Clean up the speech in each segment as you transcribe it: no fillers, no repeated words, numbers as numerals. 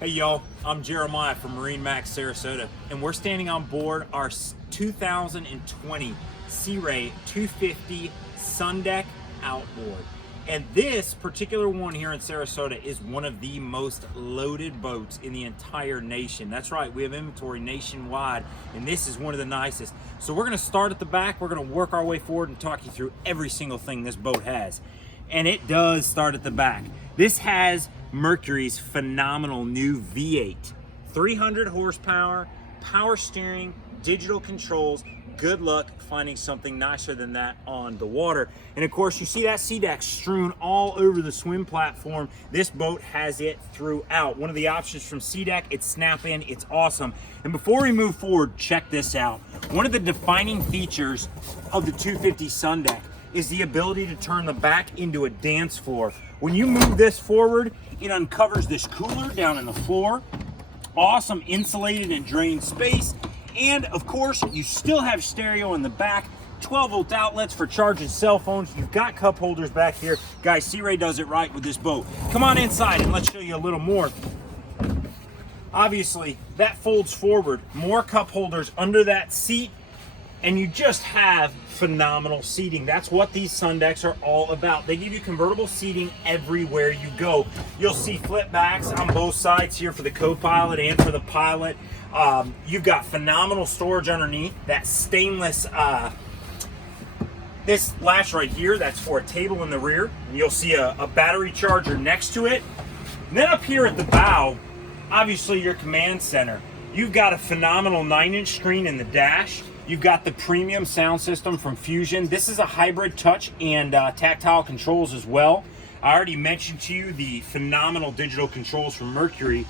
Hey y'all, I'm Jeremiah from MarineMax Sarasota, and we're standing on board our 2020 Sea Ray 250 Sun Deck Outboard. And this particular one here in Sarasota is one of the most loaded boats in the entire nation. That's right, we have inventory nationwide, and this is one of the nicest. So we're gonna start at the back, we're gonna work our way forward and talk you through every single thing this boat has. And it does start at the back. This has Mercury's phenomenal new V8, 300 horsepower, power steering, digital controls. Good luck finding something nicer than that on the water. And of course, you see that sea deck strewn all over the swim platform. This boat has it throughout. One of the options from Sea Deck, it's snap-in, it's awesome. And before we move forward, check this out. One of the defining features of the 250 Sun Deck is the ability to turn the back into a dance floor. When you move this forward, it uncovers this cooler down in the floor. Awesome insulated and drained space. And of course, you still have stereo in the back, 12-volt outlets for charging cell phones. You've got cup holders back here. Guys, Sea Ray does it right with this boat. Come on inside and let's show you a little more. Obviously, that folds forward, more cup holders under that seat, and you just have phenomenal seating. That's what these Sun Decks are all about. They give you convertible seating everywhere you go. You'll see flip backs on both sides here for the co-pilot and for the pilot. You've got phenomenal storage underneath. That stainless, this latch right here, that's for a table in the rear. And you'll see a battery charger next to it. And then up here at the bow, obviously your command center. You've got a phenomenal 9-inch screen in the dash. You've got the premium sound system from Fusion. This is a hybrid touch and tactile controls as well. I already mentioned to you the phenomenal digital controls from Mercury.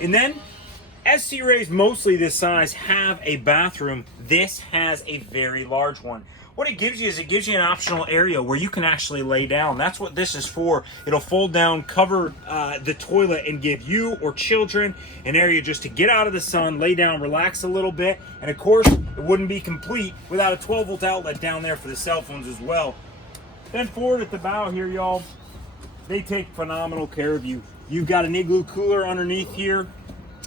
And then, as Sea Rays mostly this size have a bathroom, this has a very large one. What it gives you is it gives you an optional area where you can actually lay down. That's what this is for. It'll fold down, cover the toilet, and give you or children an area just to get out of the sun, lay down, relax a little bit. And of course, it wouldn't be complete without a 12-volt outlet down there for the cell phones as well. Then forward at the bow here, y'all, they take phenomenal care of you. You've got an igloo cooler underneath here.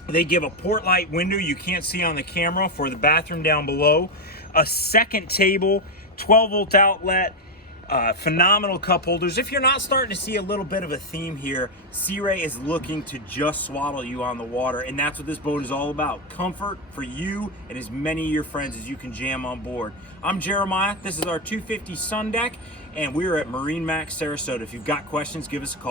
They give a port light window you can't see on the camera for the bathroom down below. A second table, 12-volt outlet, phenomenal cup holders. If you're not starting to see a little bit of a theme here, Sea Ray is looking to just swaddle you on the water, and that's what this boat is all about. Comfort for you and as many of your friends as you can jam on board. I'm Jeremiah. This is our 250 Sun Deck, and we're at MarineMax Sarasota. If you've got questions, give us a call.